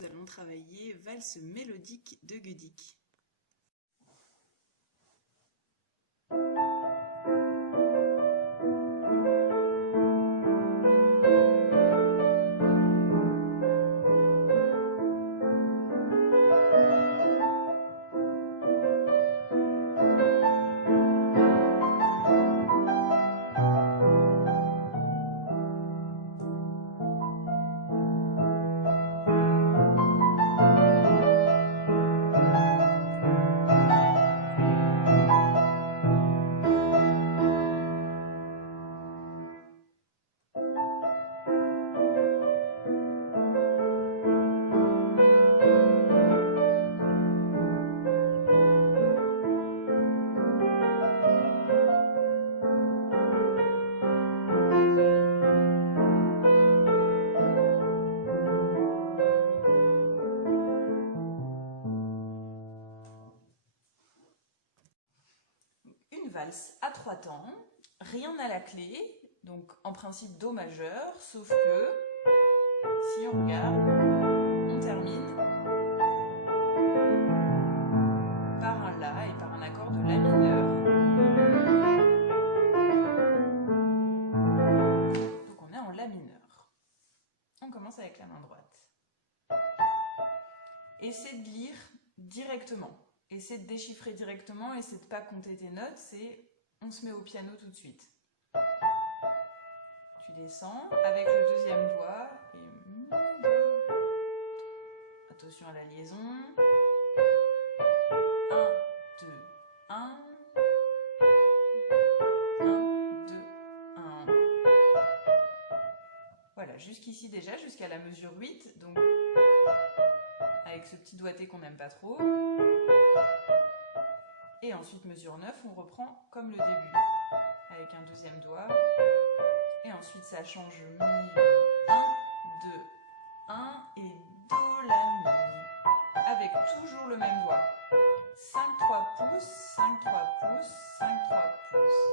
nous allons travailler valse mélodique de Gudic. Valse à 3 temps, rien à la clé, donc en principe Do majeur, sauf que si on regarde, on termine par un La et par un accord de La mineur. Donc on est en La mineur. On commence avec la main droite. Essaie de lire directement. Essaie de déchiffrer directement, essaie de ne pas compter tes notes, c'est on se met au piano tout de suite. Tu descends avec le deuxième doigt et attention à la liaison. 1, 2, 1. 1, 2, 1. Voilà, jusqu'ici déjà, jusqu'à la mesure 8, donc avec ce petit doigté qu'on n'aime pas trop. Et ensuite, mesure 9, on reprend comme le début, avec un deuxième doigt. Et ensuite, ça change Mi, 1, 2, 1 et Do, La, Mi. Avec toujours le même doigt. 5, 3 pouces, 5, 3 pouces, 5, 3 pouces.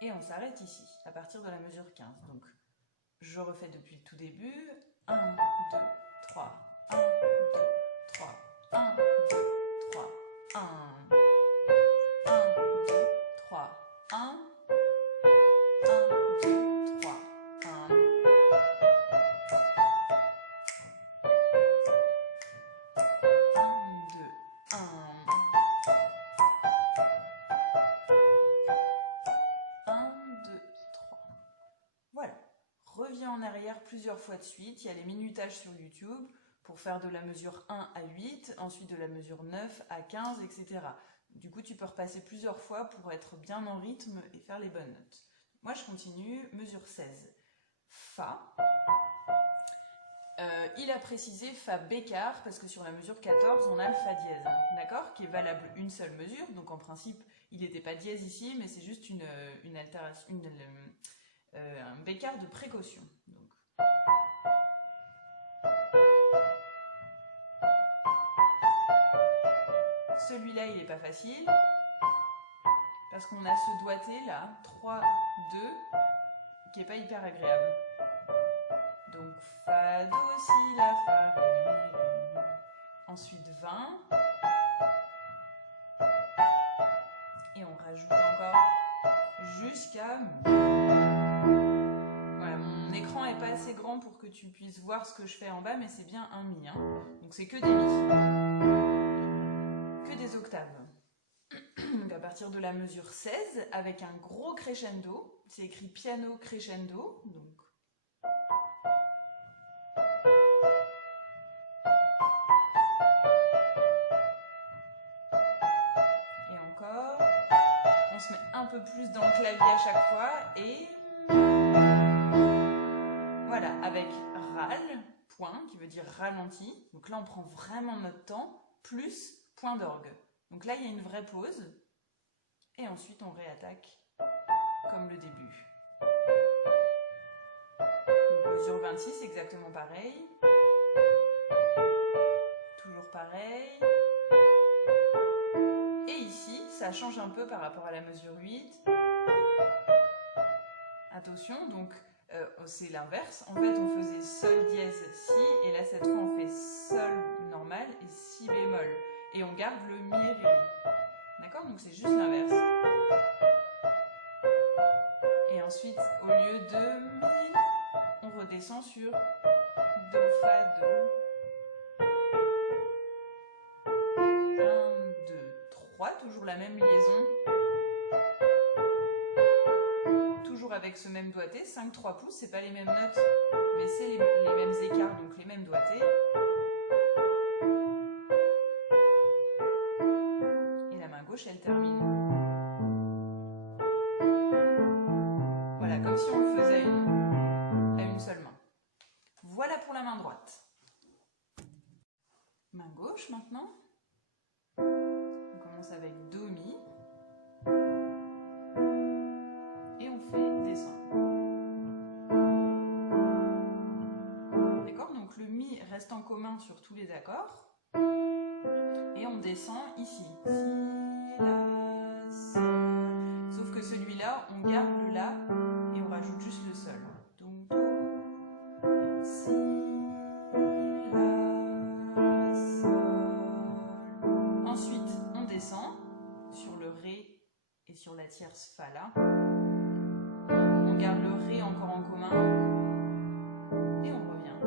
Et on s'arrête ici, à partir de la mesure 15. Donc, je refais depuis le tout début. 1, 2, 3, 1, 2, 3, 1, 2, 3, 1, 1, 2, 3, 1, 1, 2, 3, 1. Voilà, reviens en arrière plusieurs fois de suite, il y a les minutages sur YouTube pour faire de la mesure 1 à 8, ensuite de la mesure 9 à 15, etc. Du coup, tu peux repasser plusieurs fois pour être bien en rythme et faire les bonnes notes. Moi, je continue, mesure 16. Fa. Il a précisé Fa bécard parce que sur la mesure 14, on a le Fa dièse, d'accord, qui est valable une seule mesure. Donc en principe, il n'était pas dièse ici, mais c'est juste une altération, un bécard de précaution. Donc. Celui-là, il n'est pas facile parce qu'on a ce doigté là, 3, 2, qui n'est pas hyper agréable. Donc Fa, Do, Si, La, Fa, Ré, Mi, Ré. Ensuite 20. Et on rajoute encore jusqu'à Mi. Voilà, mon écran n'est pas assez grand pour que tu puisses voir ce que je fais en bas, mais c'est bien un Mi. Hein. Donc c'est que des Mi. Que des octaves. Donc à partir de la mesure 16, avec un gros crescendo, c'est écrit piano crescendo. Donc. Et encore, on se met un peu plus dans le clavier à chaque fois et voilà, avec râle, point, qui veut dire ralenti. Donc là, on prend vraiment notre temps, plus point d'orgue. Donc là, il y a une vraie pause. Et ensuite, on réattaque comme le début. Donc, mesure 26, exactement pareil. Toujours pareil. Et ici, ça change un peu par rapport à la mesure 8. Attention, donc c'est l'inverse. En fait, on faisait Sol dièse, on garde le mi et ré mi. D'accord? Donc c'est juste l'inverse. Et ensuite, au lieu de mi, on redescend sur do, fa, do. 1, 2, 3, toujours la même liaison. Toujours avec ce même doigté, 5, 3 pouces, c'est pas les mêmes notes, mais c'est les mêmes écarts, donc les mêmes doigtés. Et la main gauche, elle termine. Voilà, comme si on le faisait à une seule main. Voilà pour la main droite. Main gauche maintenant. On commence avec do, mi. Et on fait descendre. D'accord? Donc le mi reste en commun sur tous les accords. Et on descend ici. Si, la, sol. Sauf que celui-là, on garde le la et on rajoute juste le sol. Donc do, si, la, sol. Ensuite, on descend sur le ré et sur la tierce fa là. On garde le ré encore en commun et on revient.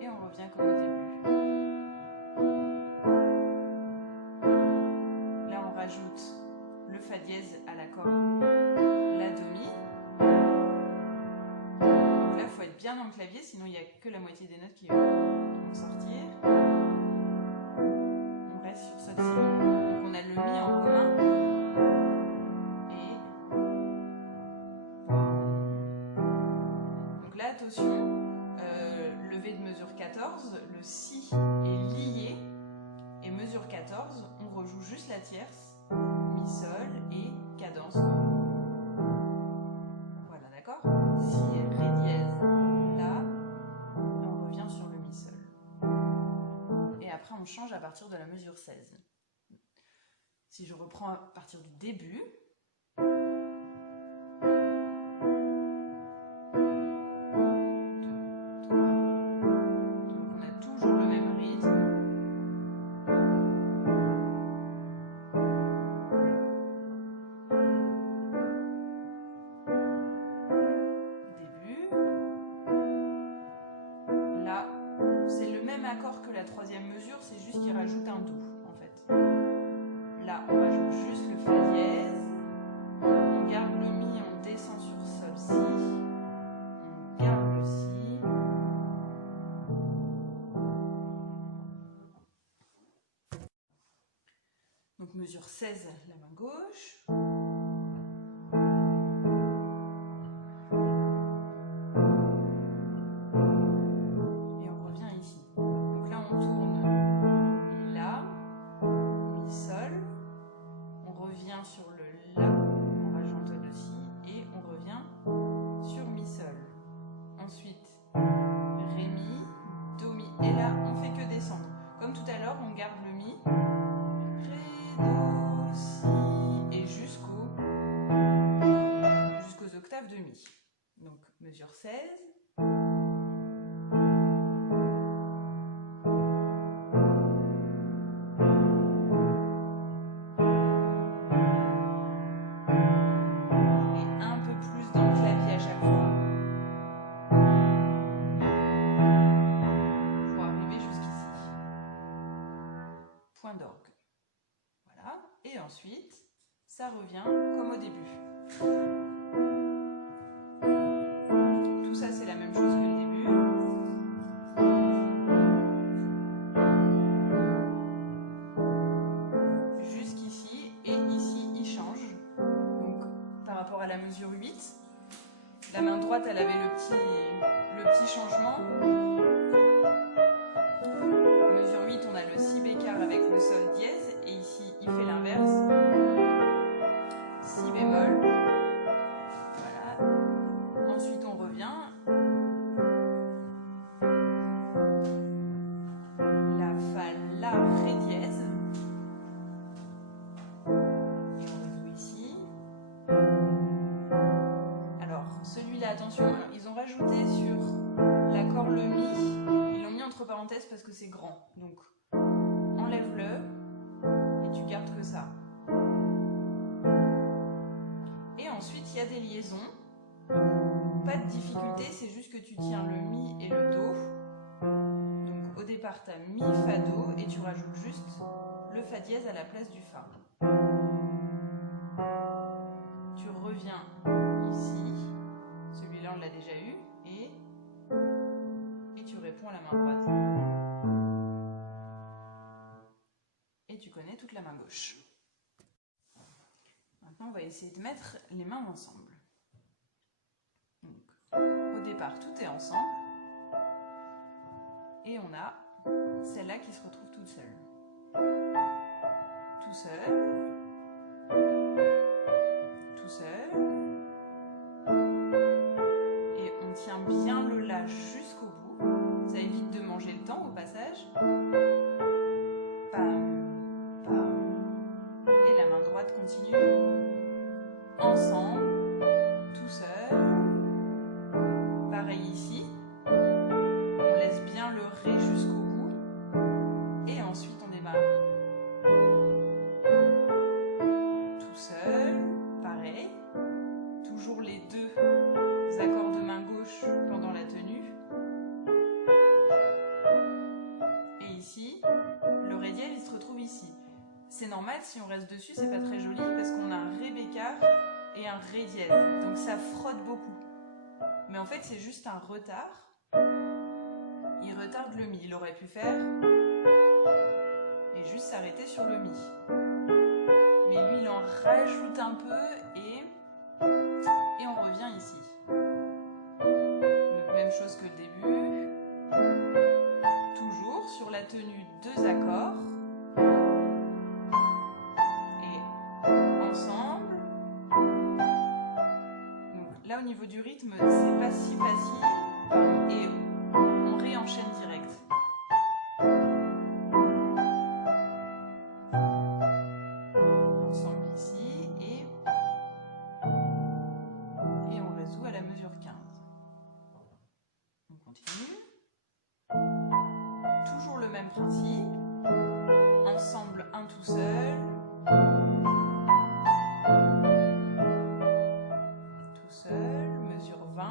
Et on revient comme au début. Là, on rajoute le fa dièse à l'accord la, do, mi. Donc là, il faut être bien dans le clavier, sinon il n'y a que la moitié des notes qui vont sortir. On reste sur sol, si, mi. Donc on a le mi en commun. Donc là, attention, levé de mesure 14, le si est lié, et mesure 14, on rejoue juste la tierce, mi, sol et cadence. Voilà, d'accord? Si, ré dièse, la, et on revient sur le mi, sol. Et après, on change à partir de la mesure 16. Si je reprends à partir du début, accord que la troisième mesure, c'est juste qu'il rajoute un do en fait. Là, on rajoute juste le fa dièse, on garde le mi, on descend sur sol, si, on garde le si, donc mesure 16, la main gauche. Sur le la en rajoutant le si et on revient sur mi sol. Ensuite ré mi, do mi et là on fait que descendre. Comme tout à l'heure on garde le mi, ré, do, si et jusqu'aux octaves de mi. Donc mesure 16. D'orgue. Voilà. Et ensuite, ça revient comme au début. Tout ça, c'est la même chose que le début. Jusqu'ici, et ici, il change. Donc, par rapport à la mesure 8, la main droite, elle avait le petit changement. Mesure 8, on a le si bécard avec le sol dièse, et ici, il fait l'inverse. Si bémol. Voilà. Ensuite, on revient. La, fa, la, ré dièse. Et on rejoue ici. Alors, celui-là, attention, ils ont rajouté sur l'accord le mi, ils l'ont mis entre entre parenthèses parce que c'est grand. Donc, enlève-le et tu gardes que ça. Et ensuite, il y a des liaisons. Pas de difficulté, c'est juste que tu tiens le mi et le do. Donc, au départ, tu as mi, fa, do et tu rajoutes juste le fa dièse à la place du fa. Tu reviens ici. Celui-là, on l'a déjà eu. Et tu réponds à la main droite. Et tu connais toute la main gauche. Maintenant, on va essayer de mettre les mains ensemble. Donc, au départ, tout est ensemble. Et on a celle-là qui se retrouve toute seule. Tout seul. Tout seul. Et on tient bien le La jusqu'au bout. Ça évite de manger le temps au passage. Pam, pam. Et la main droite continue. Ensemble. Tout seul. Pareil ici. On laisse bien le Ré jusqu'au bout. Et ensuite on démarre. Tout seul. Pareil. Toujours les deux accords de main gauche pendant la tenue. Et ici, le Ré dièse, il se retrouve ici. C'est normal, si on reste dessus, c'est pas très joli parce qu'on a un Ré bécard et un Ré dièse. Donc ça frotte beaucoup. Mais en fait, c'est juste un retard. Il retarde le Mi. Il aurait pu faire et juste s'arrêter sur le Mi. Mais lui, il en rajoute un peu et on revient ici. Donc, même chose que le début. Toujours sur la tenue, deux accords. Et ensemble. Donc là, au niveau du rythme, c'est pas si facile. Et on réenchaîne direct. Ensemble ici et on résout à la mesure 15. On continue. Toujours le même principe. Ensemble, un tout seul. Tout seul, mesure 20.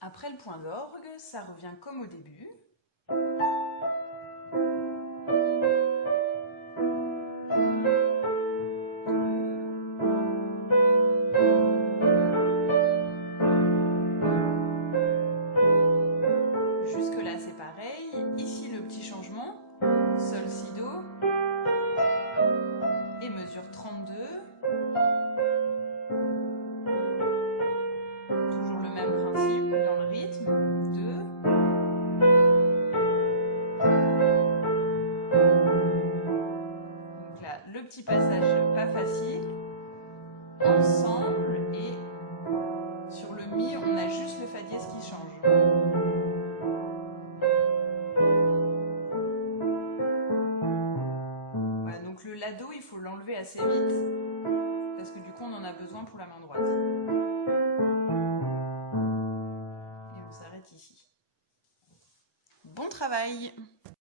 Après le point d'orgue, ça revient comme au début. Jusque-là, c'est pareil. Ici, le petit changement. Sol, si, do. Et mesure 32. Toujours le même principe dans le rythme. 2. Donc là, le petit passage pas facile. Ensemble et sur le Mi, on a juste le Fa dièse qui change. Voilà, donc le La do, il faut l'enlever assez vite parce que du coup, on en a besoin pour la main droite. Et on s'arrête ici. Bon travail!